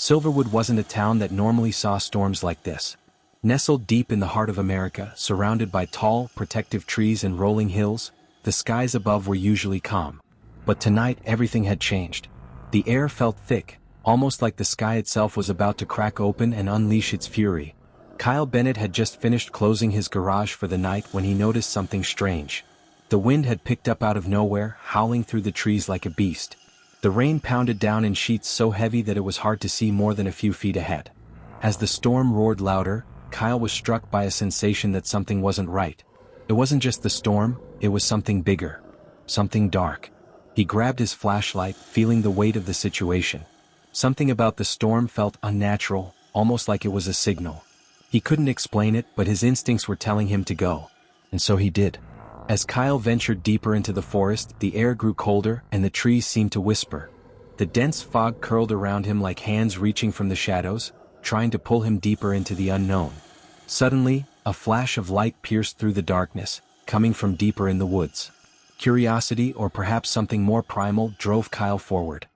Silverwood wasn't a town that normally saw storms like this. Nestled deep in the heart of America, surrounded by tall, protective trees and rolling hills, the skies above were usually calm. But tonight everything had changed. The air felt thick, almost like the sky itself was about to crack open and unleash its fury. Kyle Bennett had just finished closing his garage for the night when he noticed something strange. The wind had picked up out of nowhere, howling through the trees like a beast. The rain pounded down in sheets so heavy that it was hard to see more than a few feet ahead. As the storm roared louder, Kyle was struck by a sensation that something wasn't right. It wasn't just the storm, it was something bigger. Something dark. He grabbed his flashlight, feeling the weight of the situation. Something about the storm felt unnatural, almost like it was a signal. He couldn't explain it, but his instincts were telling him to go. And so he did. As Kyle ventured deeper into the forest, the air grew colder and the trees seemed to whisper. The dense fog curled around him like hands reaching from the shadows, trying to pull him deeper into the unknown. Suddenly, a flash of light pierced through the darkness, coming from deeper in the woods. Curiosity, or perhaps something more primal, drove Kyle forward.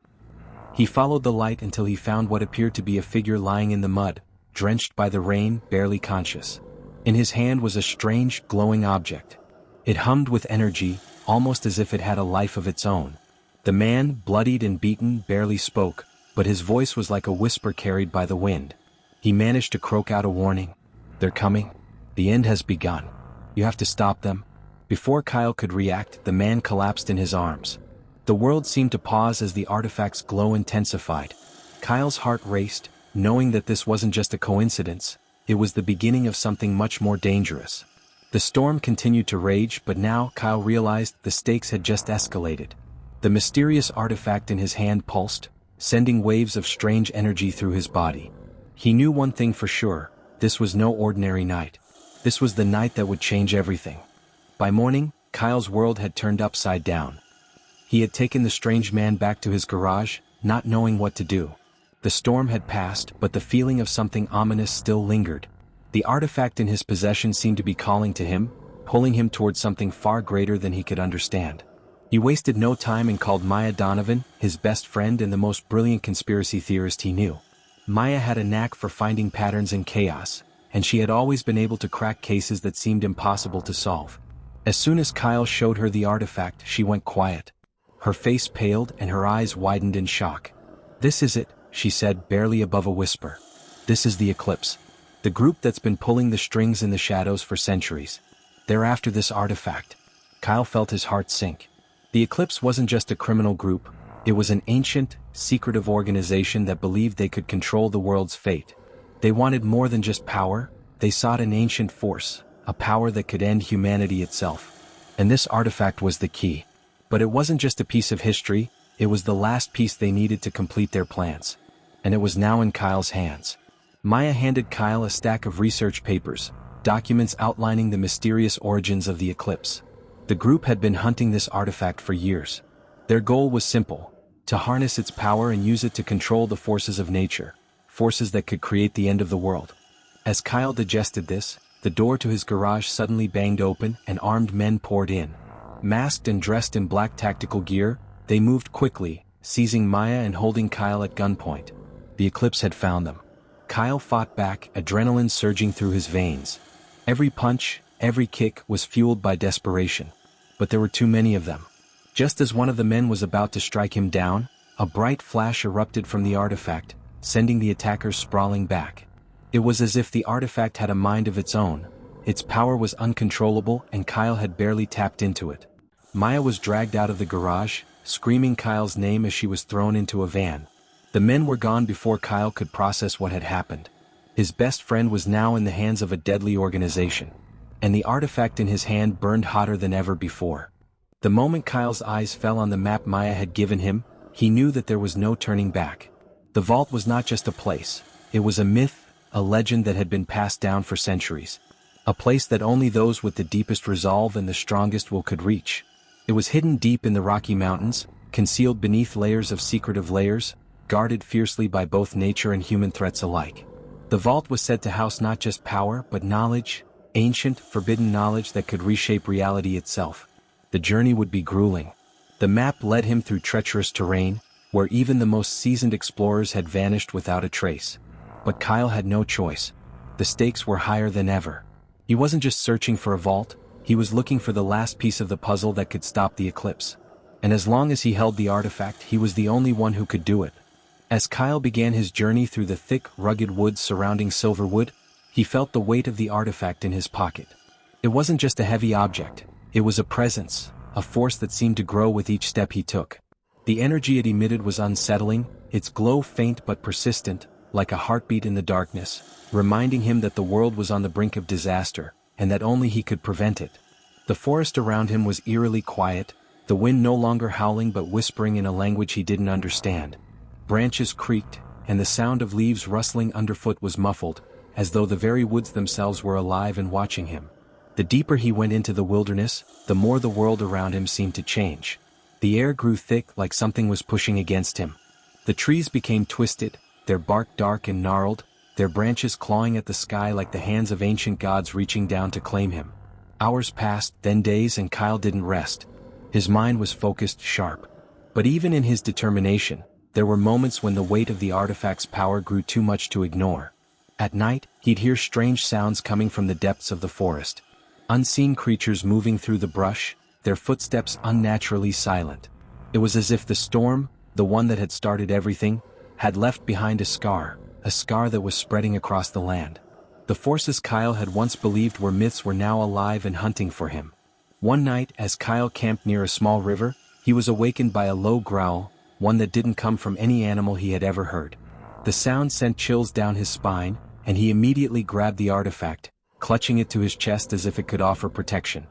He followed the light until he found what appeared to be a figure lying in the mud, drenched by the rain, barely conscious. In his hand was a strange, glowing object. It hummed with energy, almost as if it had a life of its own. The man, bloodied and beaten, barely spoke, but his voice was like a whisper carried by the wind. He managed to croak out a warning. "They're coming. The end has begun. You have to stop them." Before Kyle could react, the man collapsed in his arms. The world seemed to pause as the artifact's glow intensified. Kyle's heart raced, knowing that this wasn't just a coincidence, it was the beginning of something much more dangerous. The storm continued to rage, but now Kyle realized the stakes had just escalated. The mysterious artifact in his hand pulsed, sending waves of strange energy through his body. He knew one thing for sure: this was no ordinary night. This was the night that would change everything. By morning, Kyle's world had turned upside down. He had taken the strange man back to his garage, not knowing what to do. The storm had passed, but the feeling of something ominous still lingered. The artifact in his possession seemed to be calling to him, pulling him towards something far greater than he could understand. He wasted no time and called Maya Donovan, his best friend and the most brilliant conspiracy theorist he knew. Maya had a knack for finding patterns in chaos, and she had always been able to crack cases that seemed impossible to solve. As soon as Kyle showed her the artifact, she went quiet. Her face paled and her eyes widened in shock. "This is it," she said, barely above a whisper. "This is the eclipse. The group that's been pulling the strings in the shadows for centuries. They're after this artifact." Kyle felt his heart sink. The eclipse wasn't just a criminal group, it was an ancient, secretive organization that believed they could control the world's fate. They wanted more than just power, they sought an ancient force, a power that could end humanity itself. And this artifact was the key. But it wasn't just a piece of history, it was the last piece they needed to complete their plans. And it was now in Kyle's hands. Maya handed Kyle a stack of research papers, documents outlining the mysterious origins of the eclipse. The group had been hunting this artifact for years. Their goal was simple: to harness its power and use it to control the forces of nature, forces that could create the end of the world. As Kyle digested this, the door to his garage suddenly banged open and armed men poured in. Masked and dressed in black tactical gear, they moved quickly, seizing Maya and holding Kyle at gunpoint. The eclipse had found them. Kyle fought back, adrenaline surging through his veins. Every punch, every kick was fueled by desperation. But there were too many of them. Just as one of the men was about to strike him down, a bright flash erupted from the artifact, sending the attackers sprawling back. It was as if the artifact had a mind of its own. Its power was uncontrollable and Kyle had barely tapped into it. Maya was dragged out of the garage, screaming Kyle's name as she was thrown into a van. The men were gone before Kyle could process what had happened. His best friend was now in the hands of a deadly organization. And the artifact in his hand burned hotter than ever before. The moment Kyle's eyes fell on the map Maya had given him, he knew that there was no turning back. The vault was not just a place, it was a myth, a legend that had been passed down for centuries. A place that only those with the deepest resolve and the strongest will could reach. It was hidden deep in the Rocky Mountains, concealed beneath layers of secretive layers, guarded fiercely by both nature and human threats alike. The vault was said to house not just power but knowledge, ancient, forbidden knowledge that could reshape reality itself. The journey would be grueling. The map led him through treacherous terrain, where even the most seasoned explorers had vanished without a trace. But Kyle had no choice. The stakes were higher than ever. He wasn't just searching for a vault, he was looking for the last piece of the puzzle that could stop the eclipse. And as long as he held the artifact, he was the only one who could do it. As Kyle began his journey through the thick, rugged woods surrounding Silverwood, he felt the weight of the artifact in his pocket. It wasn't just a heavy object, it was a presence, a force that seemed to grow with each step he took. The energy it emitted was unsettling, its glow faint but persistent, like a heartbeat in the darkness, reminding him that the world was on the brink of disaster, and that only he could prevent it. The forest around him was eerily quiet, the wind no longer howling but whispering in a language he didn't understand. Branches creaked, and the sound of leaves rustling underfoot was muffled, as though the very woods themselves were alive and watching him. The deeper he went into the wilderness, the more the world around him seemed to change. The air grew thick like something was pushing against him. The trees became twisted, their bark dark and gnarled, their branches clawing at the sky like the hands of ancient gods reaching down to claim him. Hours passed, then days, and Kyle didn't rest. His mind was focused, sharp. But even in his determination, there were moments when the weight of the artifact's power grew too much to ignore. At night, he'd hear strange sounds coming from the depths of the forest. Unseen creatures moving through the brush, their footsteps unnaturally silent. It was as if the storm, the one that had started everything, had left behind a scar that was spreading across the land. The forces Kyle had once believed were myths were now alive and hunting for him. One night, as Kyle camped near a small river, he was awakened by a low growl, one that didn't come from any animal he had ever heard. The sound sent chills down his spine, and he immediately grabbed the artifact, clutching it to his chest as if it could offer protection.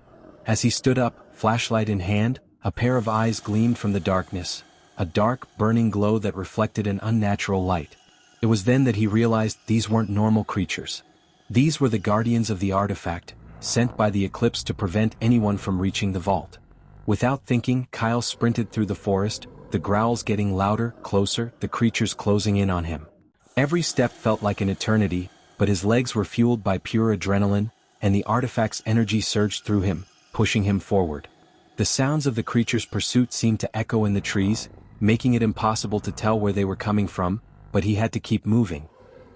As he stood up, flashlight in hand, a pair of eyes gleamed from the darkness, a dark, burning glow that reflected an unnatural light. It was then that he realized these weren't normal creatures. These were the guardians of the artifact, sent by the eclipse to prevent anyone from reaching the vault. Without thinking, Kyle sprinted through the forest, the growls getting louder, closer, the creatures closing in on him. Every step felt like an eternity, but his legs were fueled by pure adrenaline, and the artifact's energy surged through him, pushing him forward. The sounds of the creature's pursuit seemed to echo in the trees, making it impossible to tell where they were coming from, but he had to keep moving.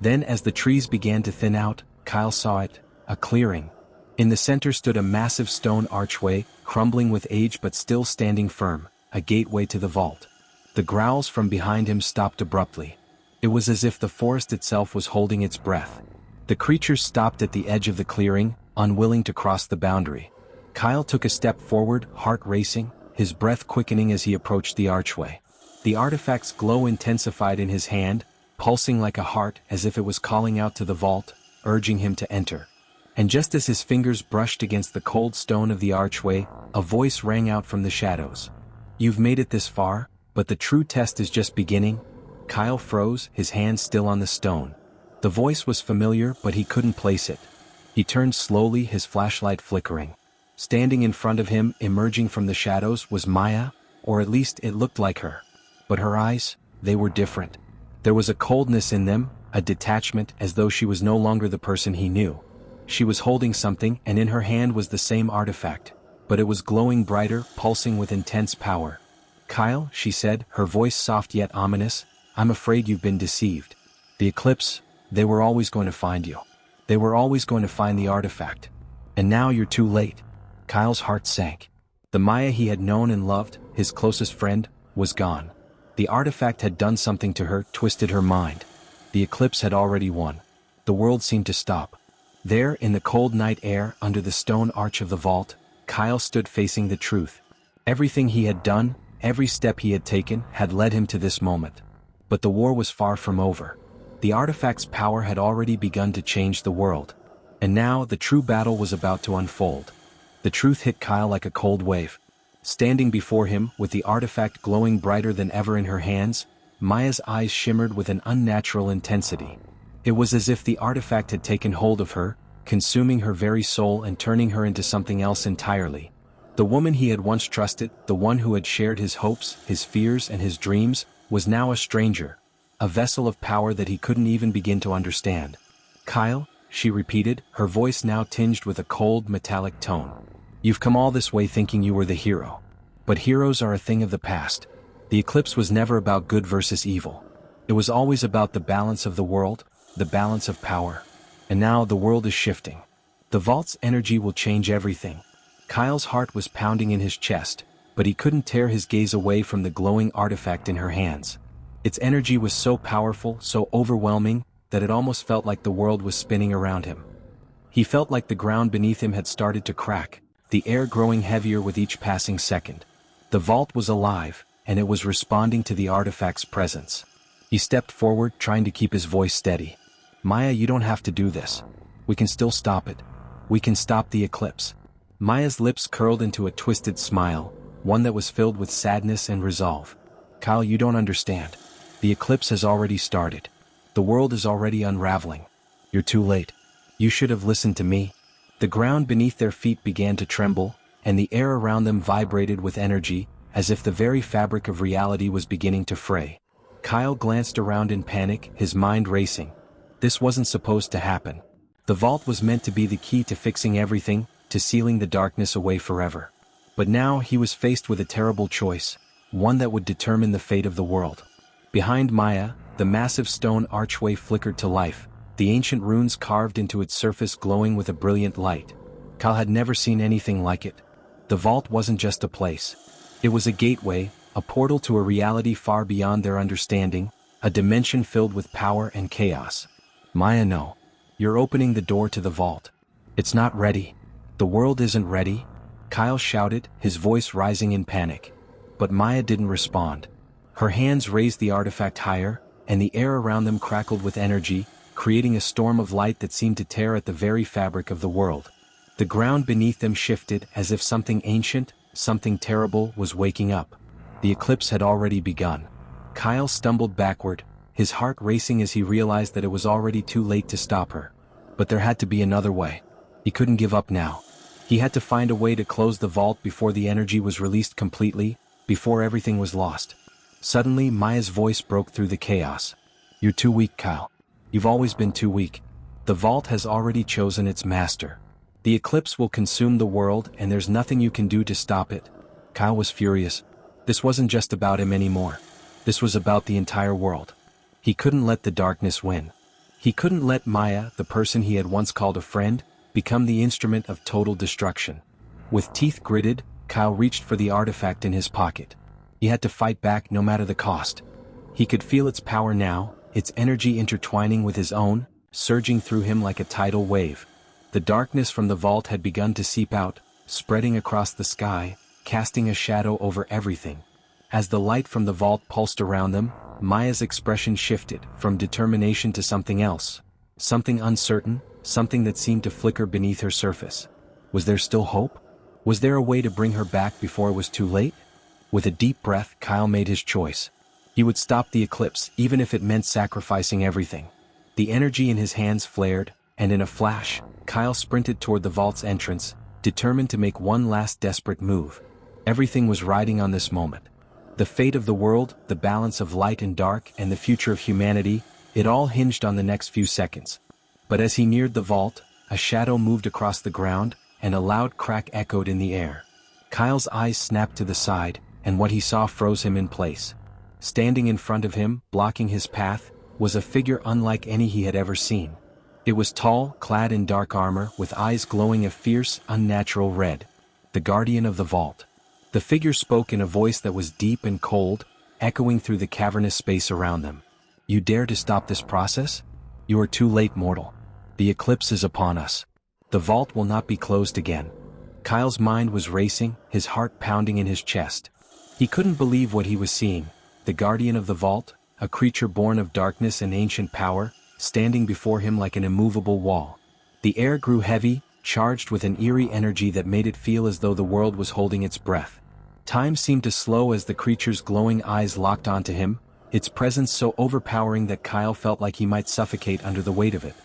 Then as the trees began to thin out, Kyle saw it, a clearing. In the center stood a massive stone archway, crumbling with age but still standing firm, a gateway to the vault. The growls from behind him stopped abruptly. It was as if the forest itself was holding its breath. The creatures stopped at the edge of the clearing, unwilling to cross the boundary. Kyle took a step forward, heart racing, his breath quickening as he approached the archway. The artifact's glow intensified in his hand, pulsing like a heart as if it was calling out to the vault, urging him to enter. And just as his fingers brushed against the cold stone of the archway, a voice rang out from the shadows. "You've made it this far, but the true test is just beginning." Kyle froze, his hand still on the stone. The voice was familiar, but he couldn't place it. He turned slowly, his flashlight flickering. Standing in front of him, emerging from the shadows, was Maya, or at least it looked like her. But her eyes, they were different. There was a coldness in them, a detachment, as though she was no longer the person he knew. She was holding something, and in her hand was the same artifact, but it was glowing brighter, pulsing with intense power. "Kyle," she said, her voice soft yet ominous, "I'm afraid you've been deceived. The eclipse, they were always going to find you. They were always going to find the artifact. And now you're too late." Kyle's heart sank. The Maya he had known and loved, his closest friend, was gone. The artifact had done something to her, twisted her mind. The eclipse had already won. The world seemed to stop. There, in the cold night air, under the stone arch of the vault, Kyle stood facing the truth. Everything he had done, every step he had taken, had led him to this moment. But the war was far from over. The artifact's power had already begun to change the world. And now, the true battle was about to unfold. The truth hit Kyle like a cold wave. Standing before him, with the artifact glowing brighter than ever in her hands, Maya's eyes shimmered with an unnatural intensity. It was as if the artifact had taken hold of her, consuming her very soul and turning her into something else entirely. The woman he had once trusted, the one who had shared his hopes, his fears, and his dreams, was now a stranger, a vessel of power that he couldn't even begin to understand. "Kyle," she repeated, her voice now tinged with a cold, metallic tone. "You've come all this way thinking you were the hero. But heroes are a thing of the past. The eclipse was never about good versus evil. It was always about the balance of the world, the balance of power. And now the world is shifting. The vault's energy will change everything. Kyle's heart was pounding in his chest, but he couldn't tear his gaze away from the glowing artifact in her hands. Its energy was so powerful, so overwhelming, that it almost felt like the world was spinning around him. He felt like the ground beneath him had started to crack, the air growing heavier with each passing second. The vault was alive, and it was responding to the artifact's presence. He stepped forward, trying to keep his voice steady. "Maya, you don't have to do this. We can still stop it. We can stop the eclipse." Maya's lips curled into a twisted smile, one that was filled with sadness and resolve. "Kyle, you don't understand. The eclipse has already started. The world is already unraveling. You're too late. You should have listened to me." The ground beneath their feet began to tremble, and the air around them vibrated with energy, as if the very fabric of reality was beginning to fray. Kyle glanced around in panic, his mind racing. This wasn't supposed to happen. The vault was meant to be the key to fixing everything, to sealing the darkness away forever. But now he was faced with a terrible choice, one that would determine the fate of the world. Behind Maya, the massive stone archway flickered to life, the ancient runes carved into its surface glowing with a brilliant light. Kyle had never seen anything like it. The vault wasn't just a place. It was a gateway, a portal to a reality far beyond their understanding, a dimension filled with power and chaos. "Maya, no. You're opening the door to the vault. It's not ready. The world isn't ready," Kyle shouted, his voice rising in panic. But Maya didn't respond. Her hands raised the artifact higher, and the air around them crackled with energy, creating a storm of light that seemed to tear at the very fabric of the world. The ground beneath them shifted as if something ancient, something terrible, was waking up. The eclipse had already begun. Kyle stumbled backward, his heart racing as he realized that it was already too late to stop her. But there had to be another way. He couldn't give up now. He had to find a way to close the vault before the energy was released completely, before everything was lost. Suddenly, Maya's voice broke through the chaos. "You're too weak, Kyle. You've always been too weak. The vault has already chosen its master. The eclipse will consume the world, and there's nothing you can do to stop it." Kyle was furious. This wasn't just about him anymore. This was about the entire world. He couldn't let the darkness win. He couldn't let Maya, the person he had once called a friend, become the instrument of total destruction. With teeth gritted, Kyle reached for the artifact in his pocket. He had to fight back no matter the cost. He could feel its power now, its energy intertwining with his own, surging through him like a tidal wave. The darkness from the vault had begun to seep out, spreading across the sky, casting a shadow over everything. As the light from the vault pulsed around them, Maya's expression shifted from determination to something else. Something uncertain, something that seemed to flicker beneath her surface. Was there still hope? Was there a way to bring her back before it was too late? With a deep breath, Kyle made his choice. He would stop the eclipse, even if it meant sacrificing everything. The energy in his hands flared, and in a flash, Kyle sprinted toward the vault's entrance, determined to make one last desperate move. Everything was riding on this moment. The fate of the world, the balance of light and dark, and the future of humanity, it all hinged on the next few seconds. But as he neared the vault, a shadow moved across the ground, and a loud crack echoed in the air. Kyle's eyes snapped to the side, and what he saw froze him in place. Standing in front of him, blocking his path, was a figure unlike any he had ever seen. It was tall, clad in dark armor, with eyes glowing a fierce, unnatural red. The guardian of the vault. The figure spoke in a voice that was deep and cold, echoing through the cavernous space around them. "You dare to stop this process? You are too late, mortal. The eclipse is upon us. The vault will not be closed again." Kyle's mind was racing, his heart pounding in his chest. He couldn't believe what he was seeing. The guardian of the vault, a creature born of darkness and ancient power, standing before him like an immovable wall. The air grew heavy, charged with an eerie energy that made it feel as though the world was holding its breath. Time seemed to slow as the creature's glowing eyes locked onto him, its presence so overpowering that Kyle felt like he might suffocate under the weight of it.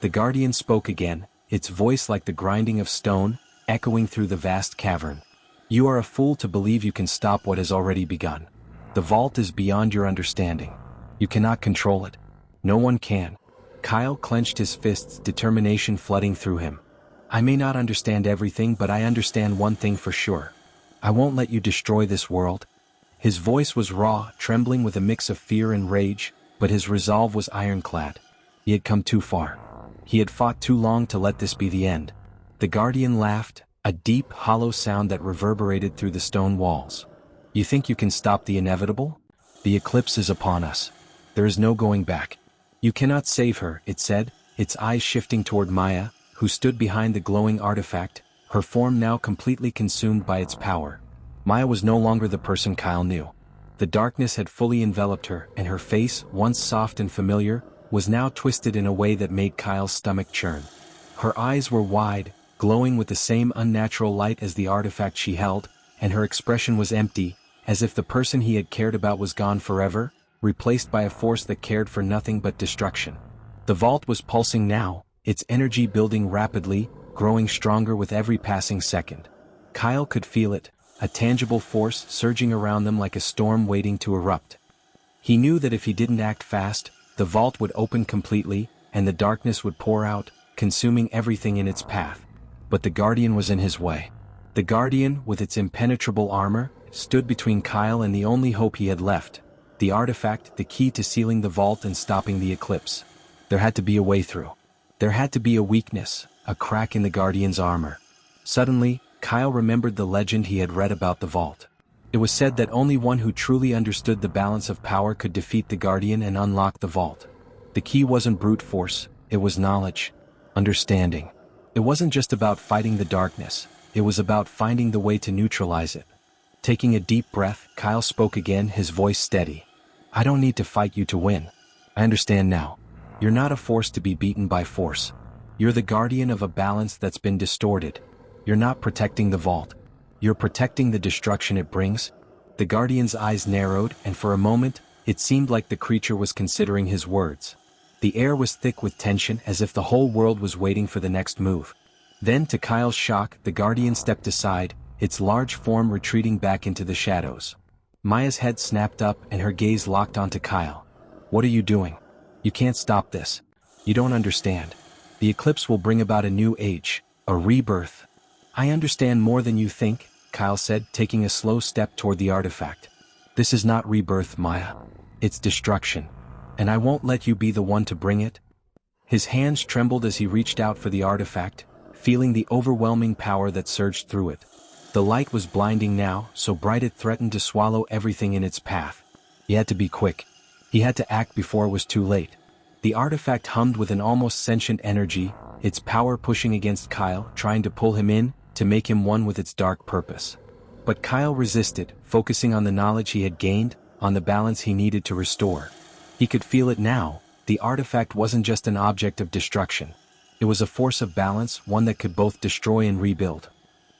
The guardian spoke again, its voice like the grinding of stone, echoing through the vast cavern. "You are a fool to believe you can stop what has already begun. The vault is beyond your understanding. You cannot control it. No one can." Kyle clenched his fists, determination flooding through him. "I may not understand everything, but I understand one thing for sure. I won't let you destroy this world. His voice was raw, trembling with a mix of fear and rage, but his resolve was ironclad. He had come too far. He had fought too long to let this be the end. The guardian laughed, a deep, hollow sound that reverberated through the stone walls. You think you can stop the inevitable? The eclipse is upon us. There is no going back. You cannot save her, it said, its eyes shifting toward Maya, who stood behind the glowing artifact, her form now completely consumed by its power. Maya was no longer the person Kyle knew. The darkness had fully enveloped her, and her face, once soft and familiar, was now twisted in a way that made Kyle's stomach churn. Her eyes were wide, glowing with the same unnatural light as the artifact she held, and her expression was empty, as if the person he had cared about was gone forever, replaced by a force that cared for nothing but destruction. The vault was pulsing now, its energy building rapidly, growing stronger with every passing second. Kyle could feel it, a tangible force surging around them like a storm waiting to erupt. He knew that if he didn't act fast, the vault would open completely, and the darkness would pour out, consuming everything in its path. But the Guardian was in his way. The Guardian, with its impenetrable armor, stood between Kyle and the only hope he had left, the artifact, the key to sealing the vault and stopping the eclipse. There had to be a way through. There had to be a weakness, a crack in the Guardian's armor. Suddenly, Kyle remembered the legend he had read about the vault. It was said that only one who truly understood the balance of power could defeat the Guardian and unlock the vault. The key wasn't brute force, it was knowledge, understanding. It wasn't just about fighting the darkness, it was about finding the way to neutralize it. Taking a deep breath, Kyle spoke again, his voice steady. I don't need to fight you to win. I understand now. You're not a force to be beaten by force. You're the guardian of a balance that's been distorted. You're not protecting the vault. You're protecting the destruction it brings. The Guardian's eyes narrowed, and for a moment, it seemed like the creature was considering his words. The air was thick with tension, as if the whole world was waiting for the next move. Then, to Kyle's shock, the Guardian stepped aside, its large form retreating back into the shadows. Maya's head snapped up, and her gaze locked onto Kyle. What are you doing? You can't stop this. You don't understand. The eclipse will bring about a new age, a rebirth. I understand more than you think, Kyle said, taking a slow step toward the artifact. This is not rebirth, Maya. It's destruction. And I won't let you be the one to bring it. His hands trembled as he reached out for the artifact, feeling the overwhelming power that surged through it. The light was blinding now, so bright it threatened to swallow everything in its path. He had to be quick. He had to act before it was too late. The artifact hummed with an almost sentient energy, its power pushing against Kyle, trying to pull him in, to make him one with its dark purpose. But Kyle resisted, focusing on the knowledge he had gained, on the balance he needed to restore. He could feel it now. The artifact wasn't just an object of destruction. It was a force of balance, one that could both destroy and rebuild.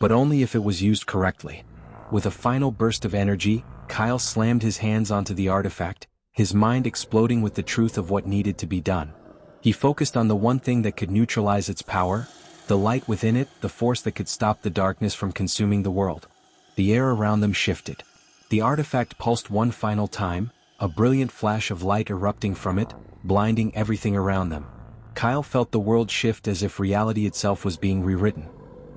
But only if it was used correctly. With a final burst of energy, Kyle slammed his hands onto the artifact, his mind exploding with the truth of what needed to be done. He focused on the one thing that could neutralize its power, the light within it, the force that could stop the darkness from consuming the world. The air around them shifted. The artifact pulsed one final time, a brilliant flash of light erupting from it, blinding everything around them. Kyle felt the world shift as if reality itself was being rewritten.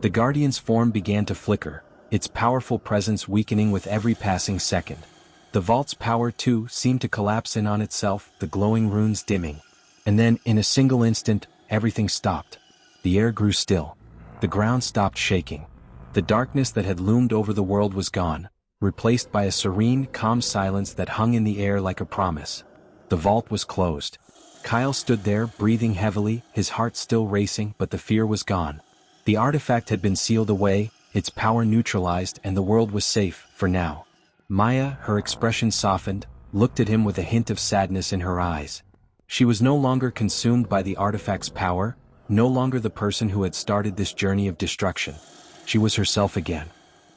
The Guardian's form began to flicker, its powerful presence weakening with every passing second. The vault's power, too, seemed to collapse in on itself, the glowing runes dimming. And then, in a single instant, everything stopped. The air grew still. The ground stopped shaking. The darkness that had loomed over the world was gone, replaced by a serene, calm silence that hung in the air like a promise. The vault was closed. Kyle stood there, breathing heavily, his heart still racing, but the fear was gone. The artifact had been sealed away, its power neutralized, and the world was safe, for now. Maya, her expression softened, looked at him with a hint of sadness in her eyes. She was no longer consumed by the artifact's power, no longer the person who had started this journey of destruction. She was herself again.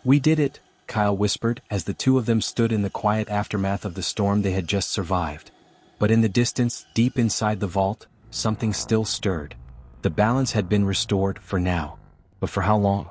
We did it, Kyle whispered, as the two of them stood in the quiet aftermath of the storm they had just survived. But in the distance, deep inside the vault, something still stirred. The balance had been restored, for now. But for how long?